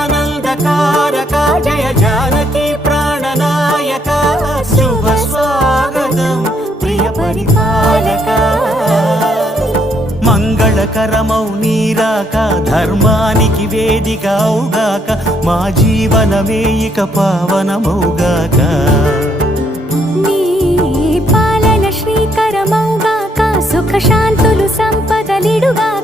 జగదానందకారక జయ జానకి ప్రాణనాయక శుభ స్వాగతం ప్రియ పరిపాలక మంగళకరమౌ నీరాక ధర్మానికి వేదిక అవుగాక మా జీవనమే ఇక పావనమౌగాక నీ పాలన శ్రీకరమౌగాక సుఖ శాంతులు సంపదలిడుగాక